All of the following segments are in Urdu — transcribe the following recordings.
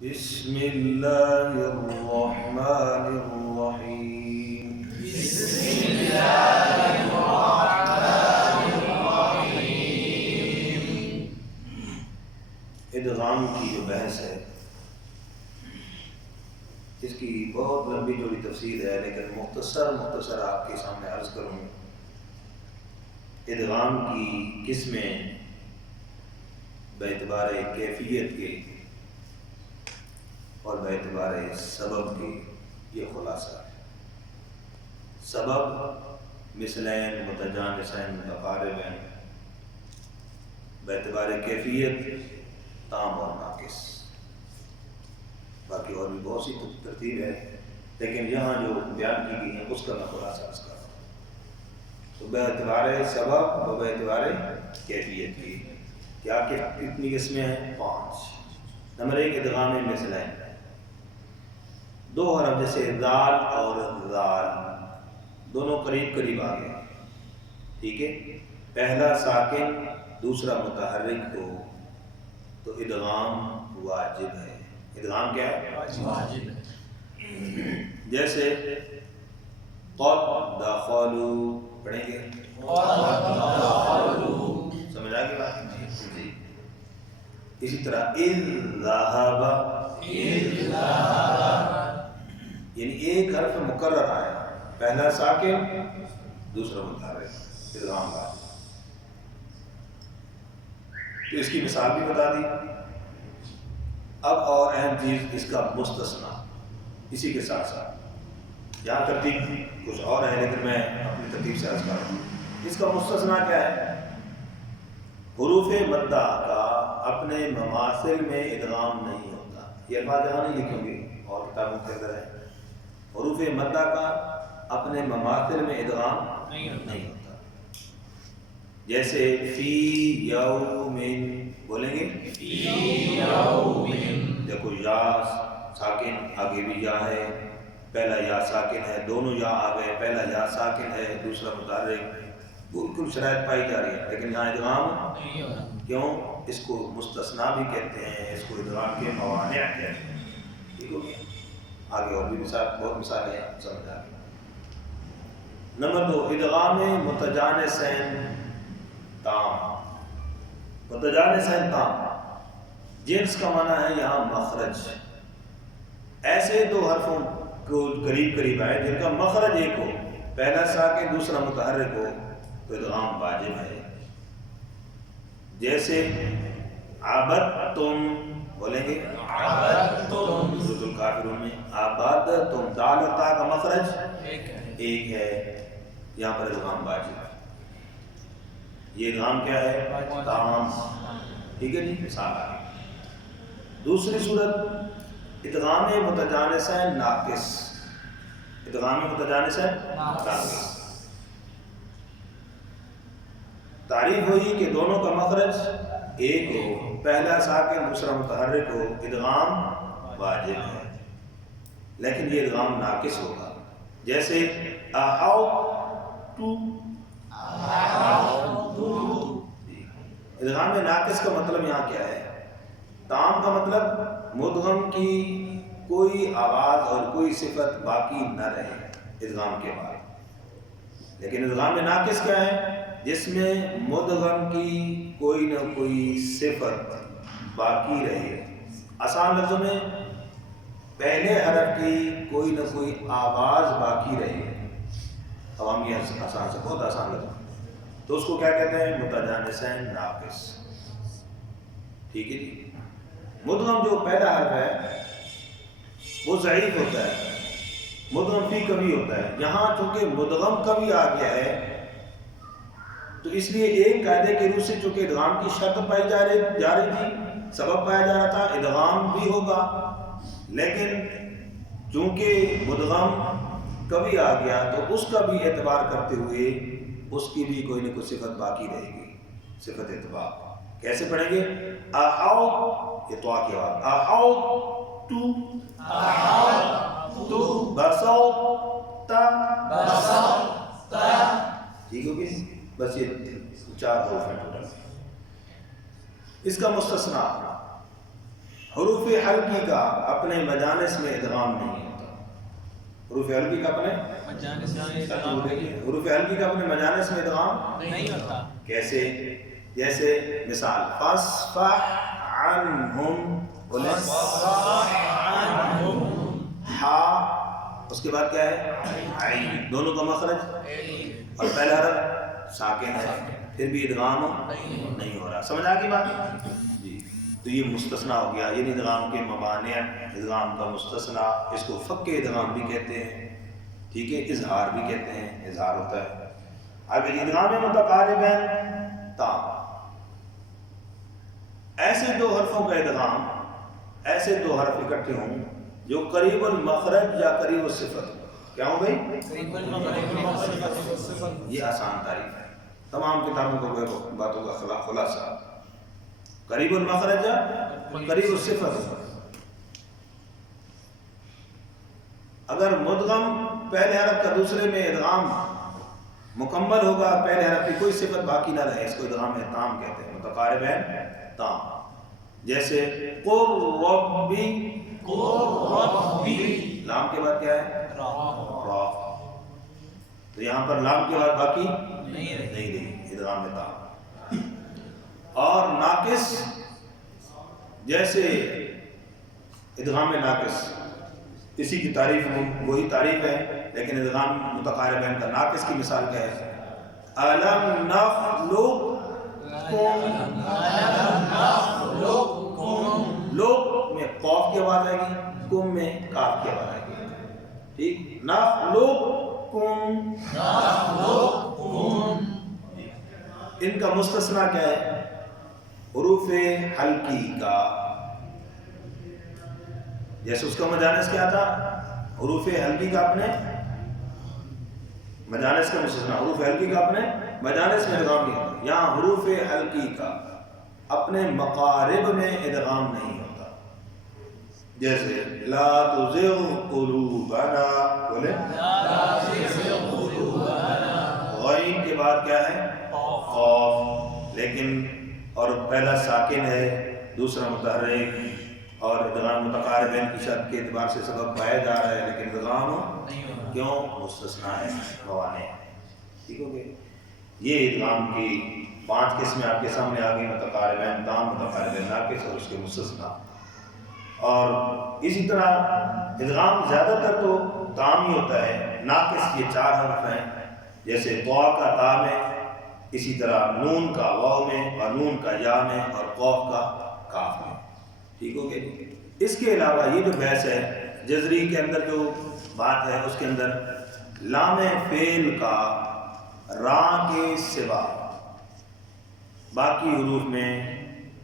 بسم اللہ الرحمن الرحیم بسم اللہ الرحمن الرحیم۔ ادغام کی جو بحث ہے اس کی بہت لمبی چوڑی تفصیل ہے، لیکن مختصر آپ کے سامنے عرض کروں۔ ادغام کی قسمیں باعتبار کیفیت کے اور باعتبار سبب کے یہ خلاصہ ہے۔ سبب مثلین، متجانسین، متقاربین، باعتبار کیفیت تام اور ناقص، باقی اور بھی بہت سی ترتیب ہے، لیکن یہاں جو بیان کی گئی ہیں اس کا میں خلاصہ عرض کر رہا ہوں۔ تو باعتبار سبب و باعتبار کیفیت کی کیا کتنی قسمیں ہیں؟ 5۔ نمبر 1 ادغام مثلین، دو حرف جیسے ذال اور ذال دونوں قریب قریب آ گئے، ٹھیک ہے، پہلا ساکن دوسرا متحرک ہو تو ادغام واجب ہے۔ ادغام کیا ہے؟ واجب ہے۔ جیسے قد دخلوا پڑھیں گے، سمجھ آ گئی بات؟ جی۔ اسی طرح اذ ذهب، یعنی ایک حرف مکرر آیا، پہلا ساکن دوسرا متحرک، ادغام واجب۔ تو اس کی مثال بھی بتا دی۔ اب اور اہم چیز اس کا مستثنا، اسی کے ساتھ ساتھ یہاں ترتیب کچھ اور ہے لیکن میں اپنی ترتیب سے عرض کر رہا ہوں۔ اس کا مستثنا کیا ہے؟ حروف مدہ کا اپنے مماثل میں ادغام نہیں ہوتا۔ یہ الفاظ یہاں نہیں لکھیں گے اور کتابوں کے اندر ہے۔ حروف مدہ کا اپنے مماثل میں ادغام نہیں ہوتا۔ جیسے فی یومن بولیں گے، فی یومن، دیکھو یا ساکن، آگے بھی یا ہے، پہلا یا ساکن ہے، دونوں یا آ گئے، پہلا یا ساکن ہے دوسرا متحرک، بالکل شرائط پائی جا رہی ہے، لیکن یہاں ادغام نہیں ہو رہا۔ کیوں؟ اس کو مستثنا بھی کہتے ہیں، اس کو ادغام کے موانع کہتے ہیں، ٹھیک ہو گیا؟ آگے اور بھی بہت مثالیں ہیں، سمجھ آ گئی۔ نمبر 2 ادغام متجانسین تام۔ متجانسین تام جنس کا معنی ہے یہاں مخرج، ایسے دو حرفوں کو قریب قریب آئے جن کا مخرج ایک ہو، پہلا ساکن دوسرا متحرک ہو تو ادغام واجب ہے۔ جیسے عبدتم بولیں گے، عبدتم، سورۃ الکافرون میں عبدتم، دال اور تا کا مخرج ایک ہے، یہاں پر ادغام واجب ہے۔ یہ ادغام کیا ہے؟ تام، ٹھیک ہے جی، مثال آ گئی۔ دوسری صورت ادغام متجانسین ناقص، ادغام متجانسین ناقص، تعریف ہوئی کہ دونوں کا مخرج ایک ہو، پہلا ساکن دوسرا متحرک ہو، ادغام واجب ہے، لیکن یہ ادغام ناقص ہوگا۔ جیسے احاؤتو، ادغام ناقص کا مطلب یہاں کیا ہے؟ تام کا مطلب مدغم کی کوئی آواز اور کوئی صفت باقی نہ رہے ادغام کے بعد، لیکن ادغام ناقص کیا ہے؟ جس میں مدغم کی کوئی نہ کوئی صفت باقی رہے، آسان لفظوں میں پہلے حرف کی کوئی نہ کوئی آواز باقی رہے، عوامی آسان سے بہت آسان لفظ، تو اس کو کیا کہتے ہیں؟ متجانسین ناقص، ٹھیک ہے جی۔ مدغم جو پہلا حرف ہے وہ ضعیف ہوتا ہے، مدغم فی کبھی ہوتا ہے، یہاں چونکہ مدغم کبھی آ گیا ہے تو اس لیے ایک قاعدے کے روح سے چونکہ ادغام کی شرط پائی جا رہی تھی، سبب پایا جا رہا تھا، ادغام بھی ہوگا، لیکن چونکہ مدغم کبھی آ گیا تو اس کا بھی اعتبار کرتے ہوئے اس کی بھی کوئی نہ کوئی صفت باقی رہے گی، صفت اعتبار۔ کیسے پڑھیں گے؟ احاؤ، یہ تو کی آواز، احاؤ تو، بسوط، ٹھیک ہو گئی؟ بس یہ 4 حروف ہیں ٹوٹل۔ اس کا مستثنا حروف حلقی کا اپنے مجانس میں ادغام نہیں ہوتا. حروف حلقی کا اپنے حروف حلقی کا اپنے مجانس میں ادغام نہیں ہوتا. کیسے؟ جیسے مثال فاصفح عنہم، ہا اس کے بعد کیا ہے؟ عین، دونوں کا مخرج اور پہلا حرف ساکن ہے، پھر بھی ادغام نہیں ہو رہا. سمجھ آ گئی بات؟ جی. تو یہ مستثنا ہو گیا، یعنی ادغام کے موانع، ادغام کا مستثنا، اس کو فک ادغام بھی کہتے ہیں، ٹھیک ہے، اظہار بھی کہتے ہیں، اظہار ہوتا ہے. آگے ادغام متقاربین تام، ایسے دو حرفوں کا ادغام، ایسے دو حرف اکٹھے ہوں جو قریب المخرج یا قریب الصفت. کیا ہو گئی؟ یہ آسان تعریف ہے، تمام کتابوں کو باتوں کا خلاصہ. قریب المخرج یا قریب الصفت. اگر مدغم پہلے حرف کا دوسرے میں ادغام مکمل ہوگا، پہلے حرف کی کوئی صفت باقی نہ رہے، اس کو ادغام تام کہتے ہیں، متقاربین تام. جیسے قر ربی، لام کے بعد کیا ہے؟ را. تو یہاں پر لام کے بعد باقی نہیں رہی، ادغام تام. اور ناقص، جیسے ادغام ناقص، اسی کی تعریف وہی تعریف ہے، لیکن ادغام متقاربین کا ناقص کی مثال کیا ہے؟ الم نخلقکم، لوگ میں قاف کی آواز آئے گی، کم میں کاف کی آواز آئے گی، ٹھیک. نخلقکم، ان کا مستثنا کیا ہے؟ حروف حلقی کا. جیسے اس کا مجانس کیا تھا؟ حروف حلقی کا اپنے مجانس کا مستثنا، حروف حلقی کا اپنے مجانس میں ادغام نہیں ہوتا. یہاں حروف حلقی کا اپنے مقارب میں ادغام نہیں ہوتا. جیسے لا تزغ قلوبنا، بولے غین کے بعد کیا ہے؟ قاف. لیکن اور پہلا ساکن ہے، دوسرا متحرک، اور ادغام متقاربین کی شرط کے اعتبار سے سبب پایا جا رہا ہے، لیکن ادغام کیوں؟ مستثنا ہے، موانع ہے. ٹھیک ہو گئے؟ یہ ادغام کی 5 قسمیں آپ کے سامنے آ گئی، متقاربین تام، متقاربین ناقص اور اس کے مستثنا. اور اسی طرح ادغام زیادہ تر تو تام ہی ہوتا ہے. ناقص یہ 4 حرف ہیں، جیسے طا کا تا میں، اسی طرح نون کا واو میں، اور نون کا یا میں، اور قاف کا کاف میں. ٹھیک ہو گئے؟ اس کے علاوہ یہ جو بحث ہے جزری کے اندر، جو بات ہے اس کے اندر لام فعل کا را کے سوا باقی حروف میں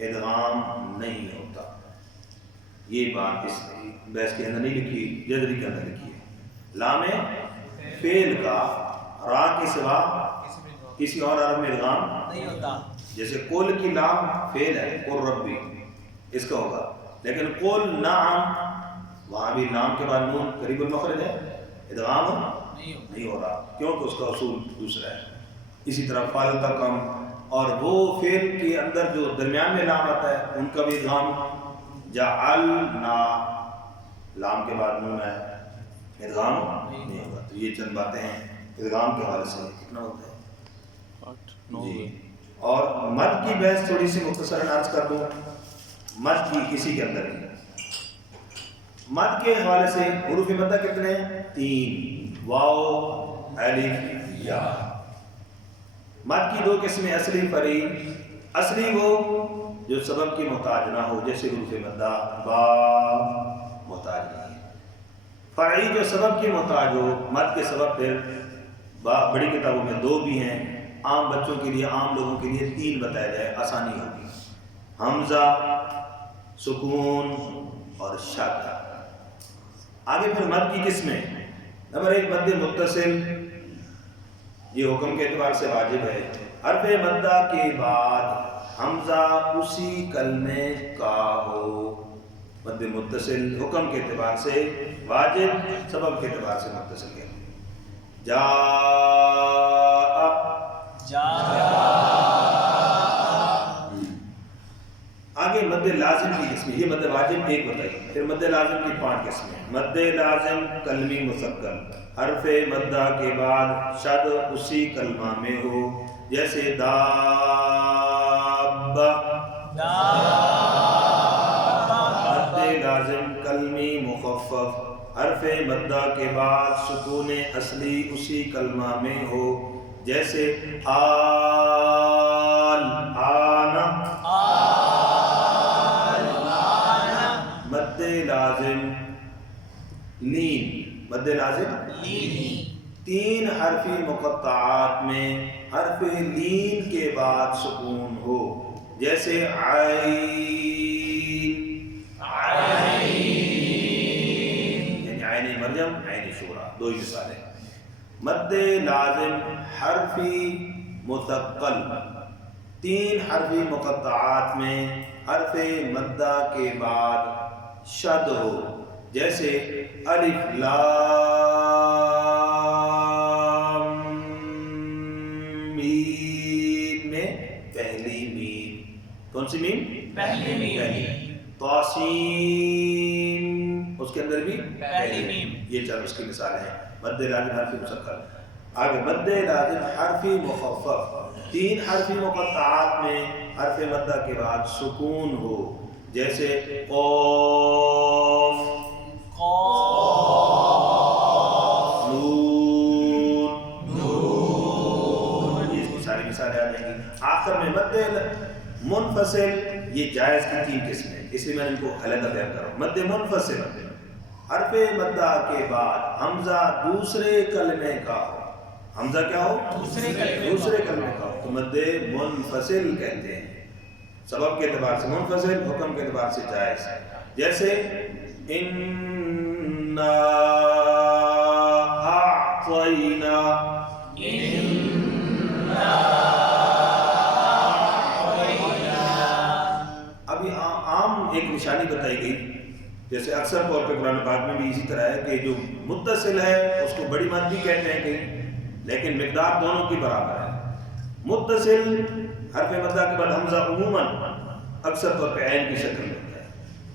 ادغام نہیں ہوتا. یہ بات اس بحث کے اندر نہیں لکھی، جزری کے اندر لکھی ہے. لام فعل کا را کے سوا کسی اور حرف میں ادغام نہیں ہوتا. جیسے قل کی لام فعل ہے، قل ربی، اس کا ہوگا. لیکن قل نعم، وہاں بھی لام کے بعد نون قریب المخرج ہے، ادغام نہیں ہو رہا، کیونکہ اس کا اصول دوسرا ہے. اسی طرح فالتقم، اور وہ فعل کے اندر جو درمیان میں لام آتا ہے ان کا بھی ادغام. جعلنا، لام کے بعد نون ہے، ادغام نہیں ہوگا. تو یہ چند باتیں ہیں ادغام کے حوالے سے. کتنا ہوتا ہے؟ جی. اور مد کی بحث تھوڑی سی مختصراً عرض کر دوں. مد کی اسی کے اندر ہی مد کے حوالے سے حروف مدہ کتنے؟ 3، واو، الف، یا. مد کی 2 قسمیں، اصلی، فرعی. اصلی وہ جو سبب کی محتاج نہ ہو، جیسے حروف مدہ با محتاج نہیں ہے. فرعی جو سبب کی محتاج ہو. مد کے سبب پھر بڑی کتابوں میں 2 بھی ہیں، عام بچوں کے لیے، عام لوگوں کے لیے 3 بتایا جائے، آسانی ہوگی. حمزہ، سکون اور شد. آگے پھر مد کی قسمیں. نمبر 1 مد متصل، یہ حکم کے اعتبار سے واجب ہے. حرف مدہ کے بعد حمزہ اسی کلمے کا ہو. مد متصل حکم کے اعتبار سے واجب، سبب کے اعتبار سے متصل ہے. آگے مد لازم کی قسمیں، یہ مد واجب ایک بتائی، پھر مد لازم کی 5 قسمیں۔ مد لازم کلمی مثقل، حرف مدہ کے بعد شد اسی کلمہ میں ہو، جیسے دابہ، مد لازم کلمی مخفف، حرف مدہ کے بعد سکون اصلی اسی کلمہ میں ہو، جیسے آل، آنا، مد لازم لین، مد لازم 3 حرفی مقطعات میں حرف لین کے بعد سکون ہو، جیسے عین، یعنی عین مریم، عین شورا، 2 ہی مثالیں۔ مد لازم حرفی مثقل، 3 حرفی مقطعات میں حرف مدہ کے بعد شد ہو، جیسے الف لام میم میں پہلی میم، کون سی میم؟ پہلی میم۔ طاسین، اس کے اندر بھی پہلی میم۔ یہ 4 اس کی مثال ہیں مد لازم حرفی مثقل۔ آگے مد لازم حرفی مخفف، 3 حرفی مقطعات میں حرف مدہ کے بعد سکون ہو، جیسے قاف، نون، یہ اس کی ساری مثالیں آ جائیں گی۔ آخر میں مد منفصل، یہ جائز کی 3 قسمیں، اس لیے میں نے ان کو علیحدہ بیان کر رہا ہوں۔ مد منفصل، حرف مدہ کے بعد حمزہ دوسرے کلمے کا ہو، حمزہ کیا ہو؟ دوسرے کلمے کا ہو، تو مد منفصل کہتے ہیں، سبب کے اعتبار سے منفصل، حکم کے اعتبار سے جائز، جیسے اِنَّا أَعْطَيْنَا، ابھی عام ایک نشانی بتائی گئی، جیسے اکثر طور پہ قرآن پاک میں بھی اسی طرح ہے کہ جو متصل ہے اس کو بڑی مد بھی کہتے ہیں کہیں، لیکن مقدار دونوں کی برابر ہے۔ متصل حرف مدہ کے بعد حمزہ عموماً اکثر طور پہ عین کی شکل میں ہوتا ہے،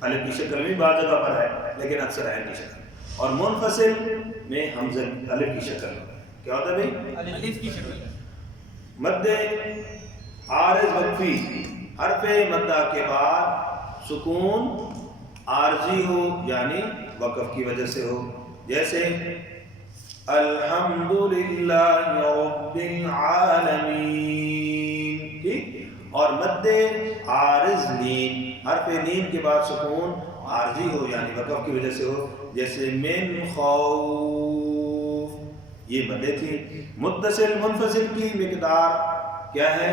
الف کی شکل میں بعض جگہ پر ہے لیکن اکثر عین کی شکل، اور منفصل میں حمزہ الف کی شکل میں کیا ہوتا ہے بھائی؟ الف کی شکل۔ مد عارض وقفی، حرف مدہ کے بعد سکون عارضی ہو، یعنی وقف کی وجہ سے ہو، جیسے الحمدللہ رب العالمین، ٹھیک؟ اور مد عارض لین، حرف لین کے بعد سکون عارضی ہو یعنی وقف کی وجہ سے ہو، جیسے من خوف، یہ مدیں تھی۔ متصل منفصل کی مقدار کیا ہے؟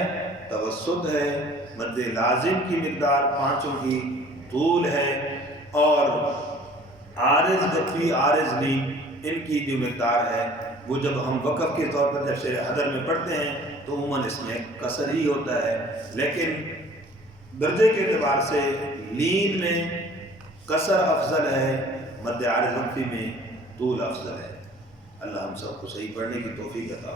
توسط ہے۔ مد لازم کی مقدار 5 کی طول ہے، اور عارض وقفی، عارض لین، ان کی جو مقدار ہے وہ جب ہم وقف کے طور پر جب شرح حضر میں پڑھتے ہیں تو عموماً اس میں قصر ہی ہوتا ہے، لیکن درجے کے اعتبار سے لین میں قصر افضل ہے، مد عارض وقفی میں طول افضل ہے۔ اللہ ہم سب کو صحیح پڑھنے کی توفیق عطا۔